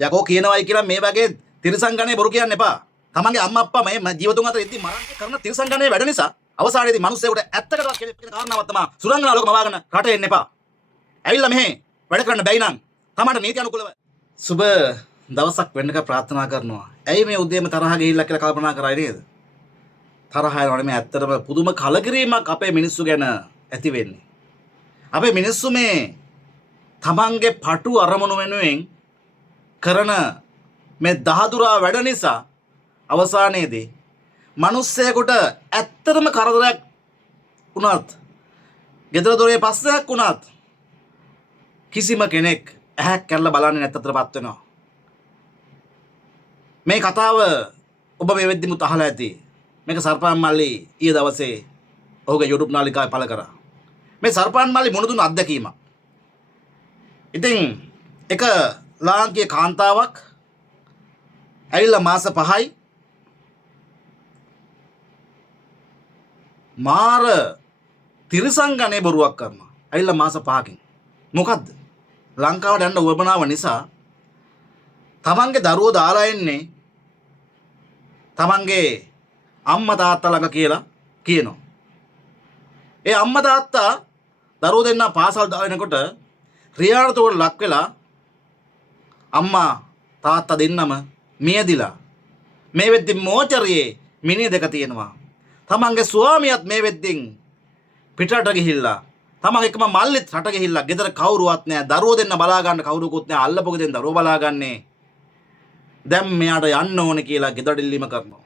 යකෝ කියනවායි කියලා මේ වගේ තිරසංගණේ බොරු කියන්න එපා. තමන්ගේ අම්මා අප්පා මේ ජීවතුන් අතර ඉද්දි මරන්න කරන තිරසංගණේ වැඩ නිසා අවසානයේදී මිනිස්සුන්ට ඇත්තටම කෙනෙක් කාරණාවක් තමයි සුරංගනා ලෝක මවාගෙන රටේ එන්න එපා. ඇවිල්ලා මෙහෙ වැඩ කරන්න බැයි නම් තමන්ට නීති අනුකූලව සුබ දවසක් වෙන්නක ප්‍රාර්ථනා කරනවා. ඇයි මේ උදේම තරහ ගිහිල්ලා කියලා කල්පනා කරායි නේද? තරහ යනවනේ මේ ඇත්තටම පුදුම කලකිරීමක් අපේ මිනිස්සු ගැන ඇති වෙන්නේ. අපේ මිනිස්සු මේ තමන්ගේ පටු අරමුණු වෙනුවෙන් කරන මේ දහදුරා වැඩ නිසා අවසානයේදී මිනිස්සෙකුට ඇත්තටම කරදරයක් වුණත් ගෙදර දොරේ පස්සයක් වුණත් කිසිම කෙනෙක් ඇහැක් කැරලා බලන්නේ නැත්තටපත් වෙනවා. මේ කතාව ඔබ මේ වෙද්දිම අහලා ඇති. මේක සර්පන් මල්ලි ඊයේ දවසේ ඔහුගේ YouTube නාලිකාවේ පළ කරා. මේ සර්පන් මල්ලි මොන දුන්න අත්දැකීමක්. ඉතින් එක ලාංකීය කාන්තාවක් ඇවිල්ලා මාස 5යි මාර තිරසංගණේ බොරුවක් කරනවා. ඇවිල්ලා මාස 5කින්. මොකද්ද? ලංකාවට යන්න උවමනාව නිසා තමන්ගේ දරුවෝ දාලා එන්නේ තමන්ගේ අම්මා තාත්තා ළඟ කියලා කියනවා. ඒ අම්මා තාත්තා දරුවෝ දෙන්න පාසල් දාලා එනකොට ක්‍රියාවටට ලක් වෙලා අම්මා තාත්තා දෙන්නම මියදිලා මේ වෙද්දි මෝචරියේ මිනිහ දෙක තියෙනවා. තමන්ගේ ස්වාමියාත් මේ වෙද්දින් පිටරට ගිහිල්ලා තමන් එක්කම මල්ලිත් රට ගිහිල්ලා ගෙදර කවුරුවත් නැහැ. දරුවෝ දෙන්න බලා ගන්න කවුරුකුත් නැහැ. අල්ලපොක දෙන්න දරුවෝ බලා ගන්නේ. දැන් මෙයාට යන්න ඕනේ කියලා ගෙදර ඉල්ලීම කරනවා.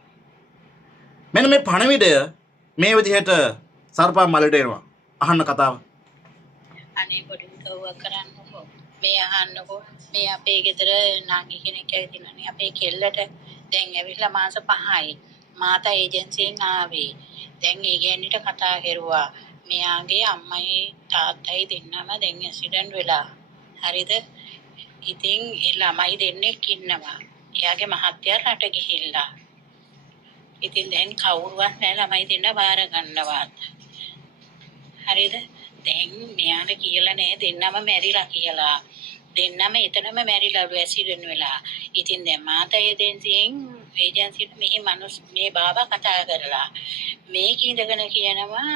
මෙන්න මේ පණවිඩය මේ විදිහට සර්පන් මල්ලට එනවා. අහන්න කතාව. අනේ පොඩි උදව්වක් කරන්නකෝ. මේ අහන්නකෝ. මේ අපේ ගෙදර නාගි කෙනෙක් ඇවිදිනනේ අපේ කෙල්ලට දැන් ඇවිල්ලා මාස 5යි. මාතා ඒජන්සියෙන් ආවේ. දැන් ඒ ගෑනිට කතා කරුවා. මෙයාගේ අම්මයි තාත්තයි දෙන්නම දැන් ඇක්සිඩන්ට් වෙලා. හරිද? ඉතින් ඒ ළමයි දෙන්නෙක් ඉන්නවා. එයාගේ මහත්තයා රට ගිහිල්ලා. ඉතින් දැන් කවුරුවත් නැහැ ළමයි දෙන්න බාර ගන්නවත්. හරිද? දැන් මෙයාට කියලා නෑ දෙන්නම මැරිලා කියලා. දෙන්නම එතනම මැරිලාලු ඇක්සිඩන්ට් වෙලා. ඉතින් දැන් මාතා ඒජන්සියට මේ බාබා කතා කරලා මේක ඉඳගෙන කියනවා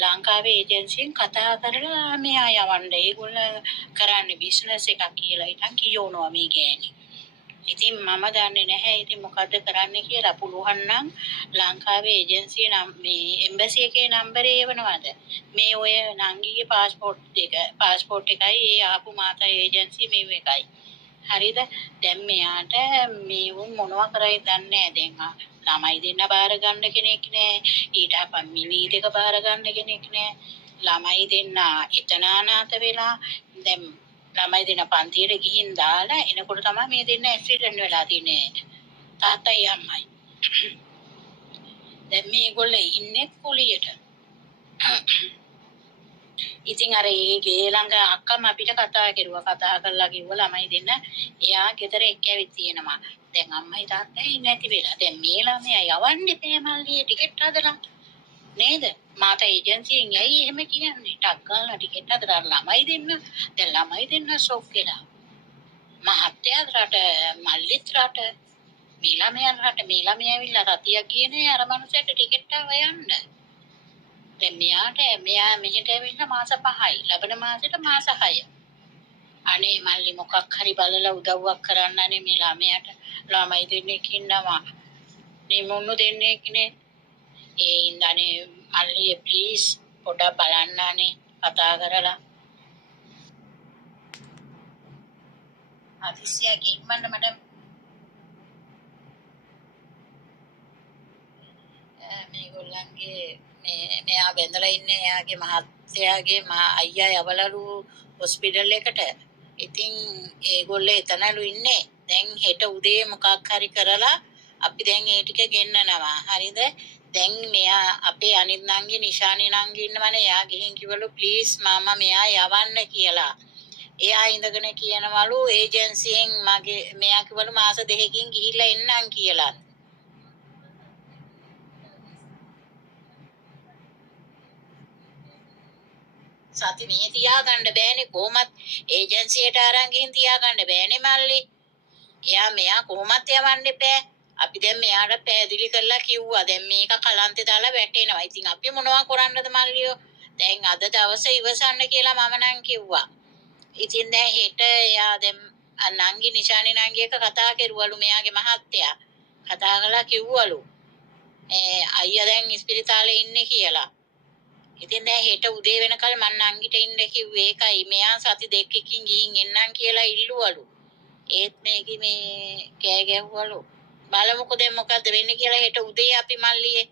ලංකාවේ ඒජන්සියෙන් කතා කරලා මෙයා යවන්න. ඒගොල්ලෝ කරන්නේ බිස්නස් එකක් කියලා ඉතින් කියනවා මේ ගෑණි. ඉතින් මම දන්නේ නැහැ ඉතින් මොකද්ද කරන්න කියලා. පුළුවන් නම් ලංකාවේ ඒජන්සිය මේ එම්බසි එකේ නම්බරේ එවනවද? මේ ඔය නංගිගේ පාස්පෝර්ට් එකයි ඒ ආපු මාතා ඒජන්සිය මේ එකයි. හරිද? දැන් මෙයාට මේ මොනවා කරයි දන්නේ නැහැ. දැන් ළමයි දෙන්න බාර ගන්න කෙනෙක් නැහැ. ඊට අපන් මිනි දෙක බාර ගන්න කෙනෙක් නැහැ. ළමයි දෙන්න එතන අනාථ වෙලා දැන් ළමයි දෙන්න පන්තියට ගිහින් දාලා එනකොට තමයි මේ දෙන්න ඇක්සිඩන්ට් වෙලා තියෙන්නේ. තාත්තයි අම්මයි. දැන් මේගොල්ලෝ ඉන්නේ කුලියට. ඉතින් අර ඒ ගේ ළඟ අක්කම අපිට කතා කරුවා. කතා කරලා කිව්වා ළමයි දෙන්න එයා ගෙදර එක්ක ඇවිත් තියෙනවා. දැන් අම්මයි තාත්තයි නැති වෙලා. දැන් මේ ළමයා යවන්නේ පෑමල්ලියේ ටිකට් හදලා. නේද? මාතා ඒජන්සියෙන් ඇයි එහෙම කියන්නේ? ටක් ගාලා ටිකට් හදලා ළමයි දෙන්න. දැන් ළමයි දෙන්න ෂොක් වෙලා. මහත්තයා රට මල්ලිත් රට මේ ළමයා ඇවිල්ලා රතියක් ගියේ අර මනුස්සයට ටිකට් ආව යන්න. දැන් මෙයා මෙහෙට ඇවිල්ලා මාස 5යි. ලබන මාසෙට මාස 6යි. අනේ මල්ලි මොකක් හරි බලලා උදව්වක් කරන්නනේ මේ ළමයාට. ළමයි දෙන්නෙක් ඉන්නවා. මේ මොන්නු දෙන්නෙක් නේ. ඒ ඉඳනේ මල්ලි ප්ලීස් පොඩ්ඩක් බලන්නනේ කතා කරලා. ආදිසියා ගෙම්මන්න මඩම්. මේගොල්ලන්ගේ මෙයා බැඳලා ඉන්නේ එයාගේ මහත්තයාගේ අයියා යවලලු හොස්පිටල් එකට. ඉතින් ඒගොල්ලෝ එතනලු ඉන්නේ. දැන් හෙට උදේ මොකක් හරි කරලා අපි දැන් ඒ ටික ගෙන්නනවා. හරිද? දැන් මෙයා අපේ අනිත් නංගි නිශානි නංගි ඉන්නවනේ. එයා ගිහින් කිව්වලු ප්ලීස් මාමා මෙයා යවන්න කියලා. එයා ඉඳගෙන කියනවලු ඒජන්සියෙන් මෙයා කිව්වලු මාස 2කින් ගිහිල්ලා එන්නම් කියලා. සති මේ තියාගන්න බෑනේ කොහොමත් ඒජන්සියට අරන් ගිහින් තියාගන්න බෑනේ මල්ලි. එයා මෙයා කොහොමත් යවන්න එපා. අපි දැන් මෙයාට පැහැදිලි කරලා කිව්වා. දැන් මේක කලන්තේ දාලා වැටෙනවා. ඉතින් අපි මොනවා කරන්නද මල්ලියෝ? දැන් අද දවසේ ඉවසන්න කියලා මම නම් කිව්වා. ඉතින් දැන් හෙට එයා දැන් නංගි නිශානි නංගි එක කතා කරුවලු මෙයාගේ මහත්තයා. කතා කරලා කිව්වලු අයියා දැන් ඉස්පිරිතාලේ ඉන්නේ කියලා. ඉතින් දැන් හෙට උදේ වෙනකල් මං නංගිට ඉන්න කිව්වේ ඒකයි. මෙයා සති දෙකකින් ගිහින් එන්නම් කියලා ඉල්ලුවලු. ඒත් මේකේ මේ කෑ ගැහුවලු. බලමුකෝ දැන් මොකද්ද වෙන්නේ කියලා හෙට උදේ අපි මල්ලියේ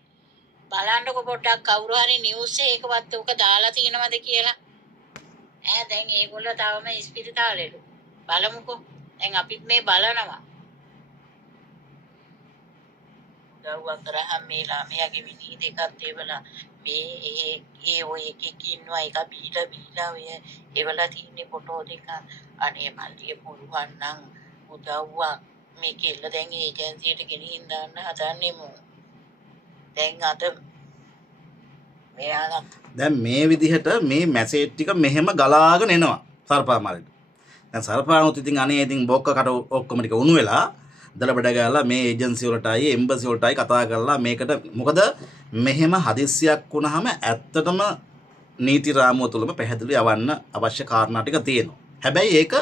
බලන්නකො පොඩ්ඩක් කවුරු හරි නිවුස් එකකවත් උක දාලා තියෙනවද කියලා. දැන් ඒගොල්ලෝ තවම ඉස්පිරිතාලෙලු. බලමුකෝ. දැන් අපිත් මේ බලනවා. දරුවා කරාම මේ ළමයාගේ විනී දෙකක් දෙවලා මේ ඒ ඔය එකක ඉන්නවා එක බීලා ඔය ඒවලා තියෙන ෆොටෝ දෙක අනේ මල්ලිය පුළුවන් නම් උදව්වක් මේ කෙල්ල දැන් ඒජන්සියට ගෙනින් දාන්න හදන්නේමු. දැන් අද මෙයාලා දැන් මේ විදිහට මේ මැසේජ් ටික මෙහෙම ගලාගෙන එනවා සර්පා මාලේට. දැන් සර්පානුත් ඉතින් අනේ ඉතින් බොක්කකට ඔක්කොම ටික උණු වෙලා දලබඩ ගාලා මේ ඒජන්සි වලටයි එම්බසි වලටයි කතා කරලා මේකට මොකද මෙහෙම හදිස්සියක් වුණාම ඇත්තටම නීති රාමුව තුලම පැහැදිලි යවන්න අවශ්‍ය කාරණා ටික තියෙනවා. හැබැයි ඒක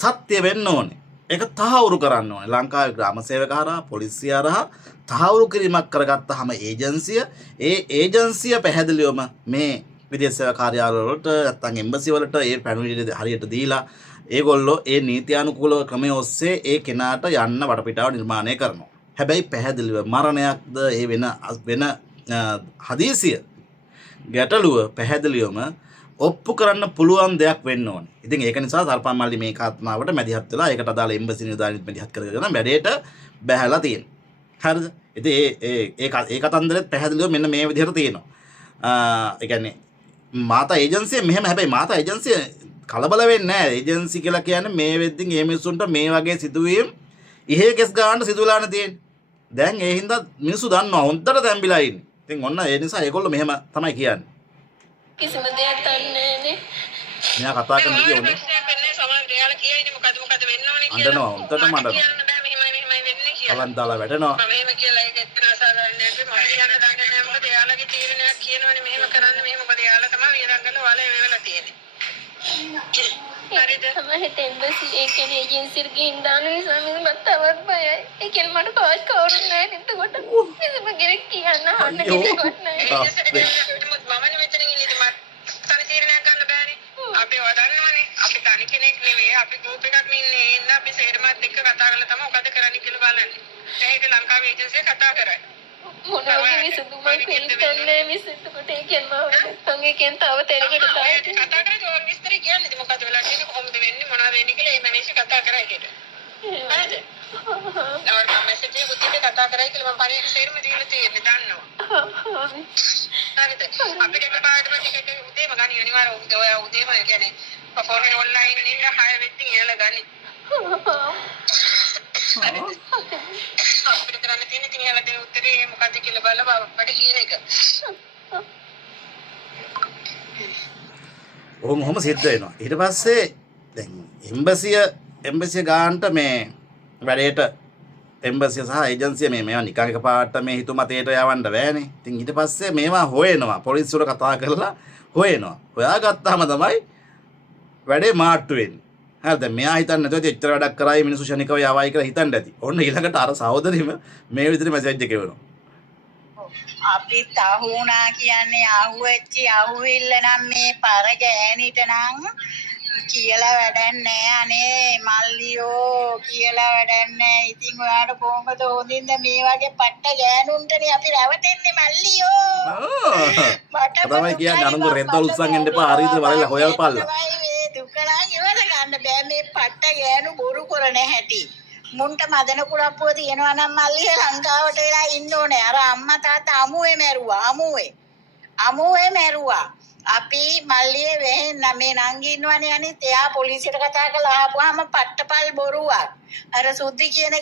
සත්‍ය වෙන්න ඕනේ. ඒක තහවුරු කරන්න ඕනේ. ලංකාවේ ග්‍රාම සේවක හරහා පොලිසිය හරහා තහවුරු කිරීමක් කරගත්තාම ඒජන්සිය පැහැදිලිවම මේ විදේශ සේවා කාර්යාලය වලට නැත්නම් එම්බසි වලට ඒ පැනුමිලි හරියට දීලා ඒගොල්ලෝ ඒ නීත්‍යානුකූල ක්‍රමයේ ඔස්සේ ඒ කෙනාට යන්න වටපිටාව නිර්මාණය කරනවා. හැබැයි පැහැදිලිව මරණයක්ද ඒ වෙන හදිසිය ගැටලුව පැහැදිලිවම ඔප්පු කරන්න පුළුවන් දෙයක් වෙන්න ඕනේ. ඉතින් ඒක නිසා සර්පා මල්ලි මේ කාරණාවට මැදිහත් වෙලා ඒකට අදාළ එම්බසි නිලධාරීන් මැදිහත් කරගෙන වැඩේට බැහැලා තියෙනවා. හරිද? ඉතින් ඒ කතන්දරෙත් පැහැදිලිව මෙන්න මේ විදිහට තියෙනවා. ඒ කියන්නේ මාතා ඒජන්සිය මෙහෙම හැබැයි මාතා ඒජන්සිය කලබල වෙන්නේ නැහැ. ඒජන්සි කියලා කියන්නේ මේ වෙද්දින් මේ මිනිස්සුන්ට මේ වගේ සිදුවීම් ඉහේ කෙස් ගන්න සිදුවලානේ තියෙන්නේ. දැන් ඒ හින්දා මිනිස්සු දන්නවා හොන්දට තැම්බිලා ඉන්නේ. ඉතින් ඔන්න ඒ නිසා ඒගොල්ලෝ මෙහෙම තමයි කියන්නේ. කිසිම දෙයක් දන්නේ නේ. මෙයා කතා කරන විදිය ඕනේ. අඬනවා හොන්දටම අඬනවා. කලන්තාලා වැටෙනවා. මම එහෙම කියලා ඒක එතන අසාගන්නේ නැහැ. මම කියන්න දන්නේ නැහැ. මොකද එයාලගේ තීරණයක් කියනවනේ මෙහෙම කරන්න මෙහෙම මොකද එයාලා තමයි වියදම් කරන වලේ වෙලා තියෙන්නේ. හරිද? තමයි එම්බසි ඒ කියන්නේ ඒජන්සියට ගිහින් දාන නිසා මම තවත් බයයි. ඒ කියන්නේ මට කාස් කවුරුත් නැහැ නේද කොට. කිසිම කෙනෙක් කියන්න අහන්න කෙනෙක්වත් නැහැ. මමනේ මෙතන ඉන්නේ මට තනි තීරණයක් ගන්න බෑනේ. අපි වදන්නවනේ. අපි තනි කෙනෙක් නෙවෙයි. අපි ගෲප් එකක් ඉන්නේ. ඉන්න අපි සේරමත් එක්ක කතා කරලා තමයි මොකද කරන්න කියලා බලන්නේ. ඒක ලංකාවේ ඒජන්සිය කතා කරයි. මොනවද විසඳුමක් වෙන්නේ මිසෙත් කොට ඒ කියන්නේ මම ඒකෙන් තව තැනකට තායි කතා කරලා ඔය විස්තර කියන්නේ මොකද වෙලා තියෙන්නේ කොහොමද වෙන්නේ මොනවද වෙන්නේ කියලා මේ මිනිස්සු කතා කරා ඒකට. හරිද? නවර මම මෙසේජ් එක උදේට කතා කරා කියලා මම පරිදි සේරම දීලා තියෙන්නේ දන්නවා. හරිද? අපිට එකපාරටම ටිකට් උදේම ගන්න අනිවාර්ය ඔය උදේම කියන්නේ ෆෝන් එක ඔන්ලයින් ඉන්න 6 වෙද්දී එයාලා ගන්න. අපිට කරන්න තියෙන ඉතින් එයාලා දෙන උත්තරේ මොකක්ද කියලා බලලා අපිට කියන එක. ඔහොම සිද්ධ වෙනවා. ඊට පස්සේ දැන් එම්බසිය ගානට මේ වැඩේට එම්බසිය සහ ඒජන්සිය මේවා නිකන් එකපාරට මේ හිතුමතේට යවන්න බෑනේ. ඉතින් ඊට පස්සේ මේවා හොයනවා. පොලිසියට කතා කරලා හොයනවා. හොයාගත්තාම තමයි වැඩේ මාට්ටු වෙන්නේ. හරිද? මෙයා හිතන්නේ නැතුව එච්චර වැඩක් කරායි මිනිස්සු ශනිකව යවයි කියලා හිතන්නේ නැති. ඔන්න ඊළඟට අර සහෝදරියම මේ විදිහට මැසේජ් එක එවනවා. අපිත් අහුණා කියන්නේ අහුවෙල්ල නම් මේ පර ගෑනිට නම් කියලා වැඩක් නෑ අනේ මල්ලියෝ කියලා වැඩක් නෑ. ඉතින් ඔයාට කොහොමද හොඳින්ද මේ වගේ පට්ට ගෑනුන්ටනේ අපි රැවටෙන්නේ මල්ලියෝ. මට තමයි කියන්නේ අනුන්ගේ රෙද්දවල උස්සන් එන්න එපා. හරි විදිහට බලලා හොයල්පල්ලා. දුකලා ඉවර ගන්න බෑ මේ පට්ට ගෑනු බොරු කරන හැටි. මුන්ට මදන කුලප්පුව තියෙනවා නම් මල්ලිය ලංකාවට වෙලා ඉන්න ඕනේ. අර අම්මා තාත්තා අමුවේ මැරුවා. අපි මල්ලියේ වෙහෙන්න මේ නංගි ඉන්නවනේ අනිත් එයා පොලිසියට කතා කරලා ආපුවාම පට්ටපල් බොරුවක්. අර සුද්ධි කියන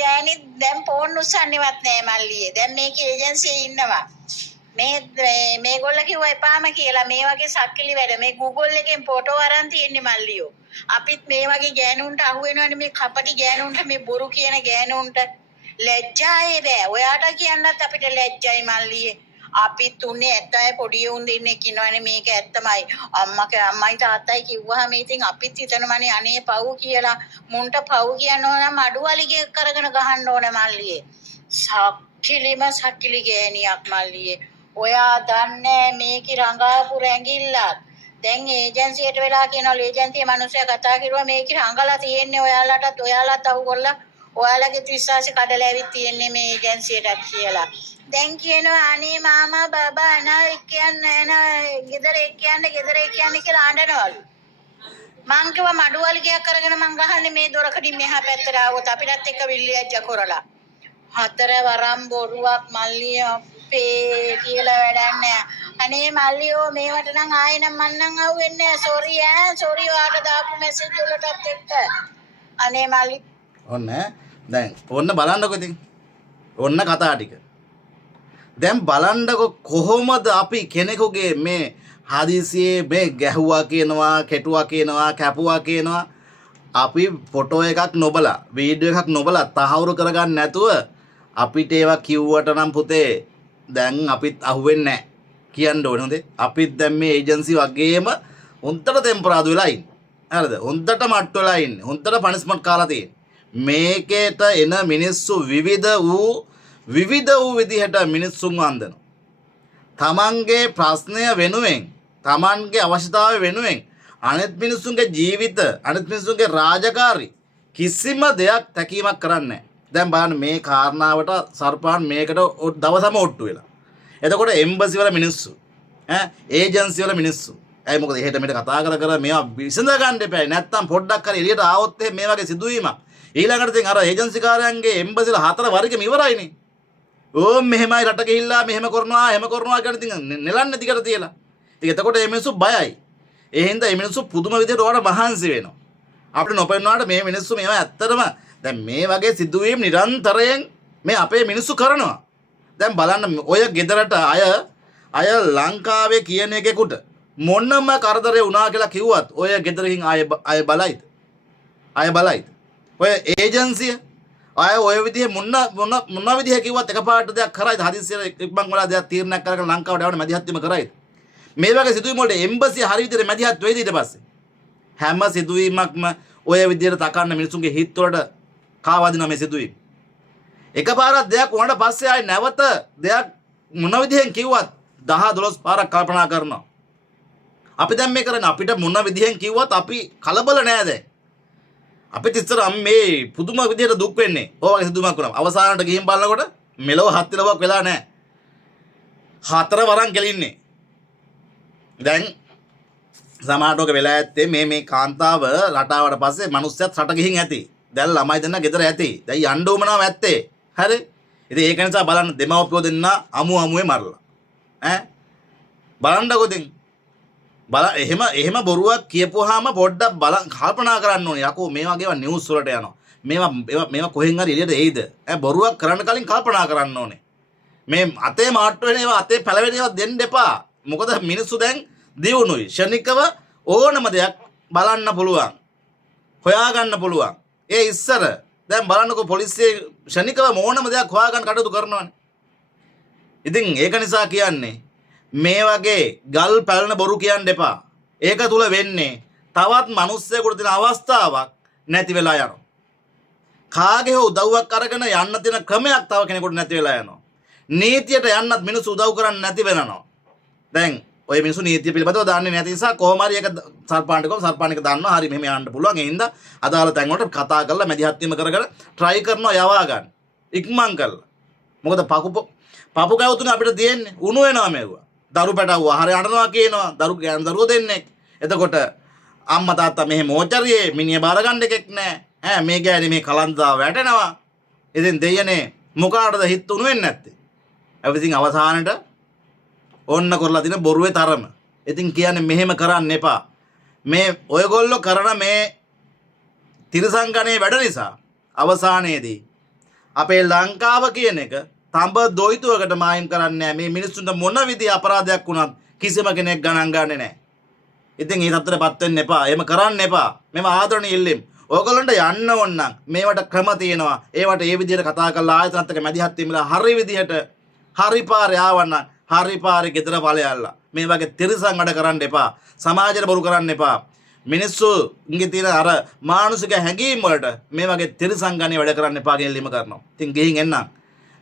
ගෑණිත් දැන් ෆෝන් උස්සන්නේවත් නෑ මල්ලියේ. දැන් මේකේ ඒජන්සියේ ඉන්නවා. මේගොල්ල කිව්වා එපාම කියලා මේ වගේ සක්කිලි වැඩ මේ Google එකෙන් ෆොටෝ අරන් තියෙන්නේ මල්ලියෝ. අපිත් මේ වගේ ගෑනුන්ට අහු වෙනවනේ මේ කපටි ගෑනුන්ට මේ බොරු කියන ගෑනුන්ට ලැජ්ජායේ බෑ. ඔයාට කියන්නත් අපිට ලැජ්ජයි මල්ලියේ. අපි තුනේ ඇත්තයි පොඩි උන් දෙන්නෙක් ඉන්නවනේ මේක ඇත්තමයි. අම්මයි තාත්තයි කිව්වහම ඉතින් අපිත් හිතනවනේ අනේ පව් කියලා. මුන්ට පව් කියනවා නම් අඩුවලිගේ කරගෙන ගහන්න ඕනේ මල්ලියේ. සක්කිලි ගෑණියක් මල්ලියේ. ඔයා දන්නේ මේකේ රංගාපු රැඟිල්ලක්. දැන් ඒජන්සියට වෙලා කියනවා ඒජන්සියේ මිනිස්සයා කතා කරුවා මේකේ රංගලා තියෙන්නේ ඔයාලට අහුකොල්ලා ඔයාලගේ විශ්වාසය කඩලා ඇවිත් තියෙන්නේ මේ ඒජන්සියටත් කියලා. දැන් කියනවා අනේ මාමා බබා ගෙදර කියන්නේ කියලා අඬනවලු. මං කිව්වා මඩුවලිගයක් කරගෙන මං ගහන්නේ මේ දොරකඩින් මෙහා පැත්තට ආවොත් අපිටත් එක්ක විල්ලියජ්ජ කරලා. 4 වරම් බොරුවක් මල්ලිය අපේ කියලා වැඩක් නැහැ. අනේ මල්ලියෝ මේවට නම් ආයෙ නම් මං නම් අහුවෙන්නේ නැහැ. සෝරි ඔයාට දාපු මැසේජ් වලටත් එක්ක. අනේ මල්ලි ඔන්න දැන් ඔන්න බලන්නකො ඉතින්. ඔන්න කතා ටික. දැන් බලන්නකො කොහොමද අපි කෙනෙකුගේ මේ හදිසියේ මේ ගැහුවා කියනවා, කෙටුවා කියනවා, කැපුවා කියනවා අපි ෆොටෝ එකක් නොබලා, වීඩියෝ එකක් නොබලා තහවුරු කරගන්න නැතුව අපිට ඒවා කිව්වට නම් පුතේ දැන් අපිත් අහුවෙන්නේ නැහැ කියන්න ඕනේ. හොඳේ අපිත් දැන් මේ ඒජන්සි වගේම හොන්දට ටෙම්පරාදු වෙලා ඉන්නේ. හරිද? හොන්දට මට්ටු වෙලා ඉන්නේ. හොන්දට පනිෂ්මන්ට් කාලා තියෙන්නේ. මේකේට එන මිනිස්සු විවිධ වූ විදිහට මිනිස්සුන් වන්දනවා. තමන්ගේ ප්‍රශ්නය වෙනුවෙන්, තමන්ගේ අවශ්‍යතාවය වෙනුවෙන් අනිත් මිනිස්සුන්ගේ ජීවිත, අනිත් මිනිස්සුන්ගේ රාජකාරී කිසිම දෙයක් තැකීමක් කරන්නේ නැහැ. දැන් බලන්න මේ කාරණාවට සර්පාන් මේකට දවසම ඔට්ටු වෙලා. එතකොට එම්බසි වල මිනිස්සු, ඒජන්සි වල මිනිස්සු. ඇයි මොකද එහෙට මෙහෙට කතා කර මේවා විසඳ ගන්න එපා. නැත්තම් පොඩ්ඩක් හරි එළියට ආවොත් මේ වගේ සිදුවීමක් ඊළඟට ඉතින් අර ඒජන්සි කාර්යයන්ගේ එම්බසිල 4 වරිකම ඉවරයිනේ. ඕම් මෙහෙමයි රට ගිහිල්ලා මෙහෙම කරනවා කියලා ඉතින් නෙලන්නේ දිගට තියලා. ඉතින් එතකොට මේ මිනිස්සු බයයි. ඒ හින්දා මේ මිනිස්සු පුදුම විදිහට ඕකට මහන්සි වෙනවා. අපිට නොපෙන්නාට මේ මිනිස්සු මේවා ඇත්තටම දැන් මේ වගේ සිදුවීම් නිරන්තරයෙන් මේ අපේ මිනිස්සු කරනවා. දැන් බලන්න ඔය ගෙදරට අය ලංකාවේ කියන එකෙකුට මොනම කරදරේ වුණා කියලා කිව්වත් ඔය ගෙදරින් අය බලයිද? ඔය ඒජන්සිය ඔය විදිහේ මොන විදිහ කිව්වත් එකපාරට දෙයක් කරයිද? හදිස්සියට ඉක්මන් වල දෙයක් තීරණයක් කරගෙන ලංකාවට යවන්න මැදිහත්වීම කරයිද? මේ වගේ සිදුවීම් වලට එම්බසිය හරි විදිහට මැදිහත් වෙයිද ඊට පස්සේ? හැම සිදුවීමක්ම ඔය විදිහට තකන්න මිනිසුන්ගේ හිත වලට කාවදිනවා මේ සිදුවීම්. එකපාරක් දෙයක් වුණාට පස්සේ ආයි නැවත දෙයක් මොන විදිහෙන් කිව්වත් 10 12 පාරක් කල්පනා කරනවා. අපි දැන් මේ කරන්නේ අපිට මොන විදිහෙන් කිව්වත් අපි කලබල නෑ දැන්. අපිත් ඉස්සර මේ පුදුම විදිහට දුක් වෙන්නේ. ඕවා සිදුවීමක් වුණා. අවසානට ගිහින් බලනකොට මෙලව 7 ඉලවක් වෙලා නෑ. 4 වරන් කෙලින්නේ. දැන් සමාජෝක වෙලා ඇත්තේ මේ කාන්තාව රටාවට පස්සේ මිනිස්සුත් රට ගිහින් ඇති. දැන් ළමයි දෙන්න ගෙදර ඇති. දැන් යන්න උමනාව ඇත්තේ. හරි? ඉතින් ඒක නිසා බලන්න දෙමව්පියෝ දෙන්න අමුවේ මරලා. බලන්නකො ඉතින්. එහෙම බොරුවක් කියපුවාම පොඩ්ඩක් කල්පනා කරන්න ඕනේ. යකෝ මේ වගේ ඒවා නිවුස් වලට යනවා. මේවා කොහෙන් හරි එළියට එයිද? බොරුවක් කරන්න කලින් කල්පනා කරන්න ඕනේ. මේ අතේ මාට්ටු වෙන ඒවා අතේ පැලවෙන ඒවා දෙන්න එපා. මොකද මිනිස්සු දැන් දියුණුයි. ශනිකව ඕනම දෙයක් බලන්න පුළුවන්. හොයාගන්න පුළුවන්. ඒ ඉස්සර දැන් බලන්නකො පොලිසිය ශනිකව ඕනම දෙයක් හොයාගන්න කටයුතු කරනවානේ. ඉතින් ඒක නිසා කියන්නේ මේ වගේ ගල් පැලන බොරු කියන්න එපා. ඒක තුල වෙන්නේ තවත් මිනිස්සෙකුට දෙන අවස්ථාවක් නැති වෙලා යනවා. කාගේ උදව්වක් අරගෙන යන්න තියෙන ක්‍රමයක් තව කෙනෙකුට නැති වෙලා යනවා. නීතියට යන්නත් මිනිස්සු උදව් කරන්නේ නැති වෙනවා. දැන් ඔය මිනිස්සු නීතිය පිළිබඳව දන්නේ නැති නිසා කොහොම හරි ඒක සර්පාණික දන්නවා. හරි මෙහෙම යන්න පුළුවන්. ඒ හින්දා අදාළ තැන් වලට කතා කරලා මැදිහත් වීම කරගෙන try කරනවා යවා ගන්න. ඉක්මන් කරලා. මොකද පපු කවුතුනේ අපිට තියෙන්නේ උණු වෙනවා මේවා. දරු පැටවුවා හරි අඬනවා කියනවා. දරුවෝ දෙන්නේ. එතකොට අම්මා තාත්තා මෙහෙ මෝචරියේ මිනිහ බාර ගන්න එකෙක් නැහැ. මේ ගෑණි මේ කලන්දා වැටෙනවා. ඉතින් දෙයනේ මොකාටද හිත උණු වෙන්නේ නැත්තේ? everything අවසානට ඕන්න කරලා දින බොරුවේ තරම. ඉතින් කියන්නේ මෙහෙම කරන්න එපා. මේ ඔයගොල්ලෝ කරන මේ තිරසංගනේ වැඩ නිසා අවසානයේදී අපේ ලංකාව කියන එක තඹ දොයිතුවකට මායිම් කරන්නේ නැහැ. මේ මිනිස්සුන්ට මොන විදිහ අපරාධයක් වුණත් කිසිම කෙනෙක් ගණන් ගන්නේ නැහැ. ඉතින් ඒ තත්ත්වයටපත් වෙන්න එපා. එහෙම කරන්න එපා. මෙම ආදරණීය ඉල්ලීම්. ඕගොල්ලන්ට යන්න ඕන නම් මේවට ක්‍රම තියෙනවා. ඒවට ඒ විදිහට කතා කරලා ආයතනත් එක්ක මැදිහත් වෙලා හරි විදිහට හරි පාරේ ආවන්න හරි පාරේ ගෙදර ඵලයල්ලා. මේ වගේ තිරසං වැඩ කරන්න එපා. සමාජයට බොරු කරන්න එපා. මිනිස්සුන්ගේ තියෙන අර මානසික හැඟීම් වලට මේ වගේ තිරසං ගණේ වැඩ කරන්න එපා කියලා ඉල්ලීම කරනවා. ඉතින් ගිහින් එන්නම්.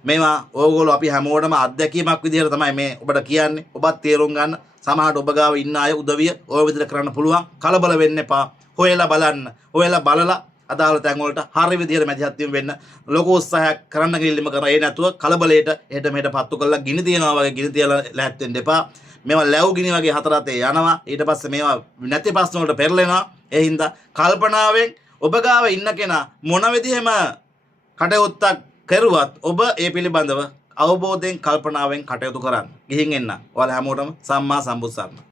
මේවා ඕගොල්ලෝ අපි හැමෝටම අත්දැකීමක් විදිහට තමයි මේ ඔබට කියන්නේ. ඔබත් තේරුම් ගන්න. සමහරට ඔබ ගාව ඉන්න අය උදවිය ඔය විදිහට කරන්න පුළුවන්. කලබල වෙන්න එපා. හොයලා බලන්න. හොයලා බලලා අදාළ තැන් වලට හරි විදිහට මැදිහත් වෙන්න ලොකු උත්සාහයක් කරන්න කිල්ලීම කරා. ඒ නැතුව කලබලයට එහෙට මෙහෙට පත්තු කරලා ගිනි තියනවා වගේ ගිනි තියලා ලෑත් වෙන්න එපා. මේවා ලැබු ගිනි වගේ හතරතේ යනවා. ඊට පස්සේ මේවා නැති ප්‍රශ්න වලට පෙරලෙනවා. ඒ හින්දා කල්පනාවෙන් ඔබ ගාව ඉන්න කෙනා මොන විදිහෙම කටයුත්තක් කරුවත් ඔබ ඒ පිළිබඳව අවබෝධයෙන් කල්පනාවෙන් කටයුතු කරන්න. ගිහින් එන්න. ඔයාලා හැමෝටම සම්මා සම්බුත් සරණයි.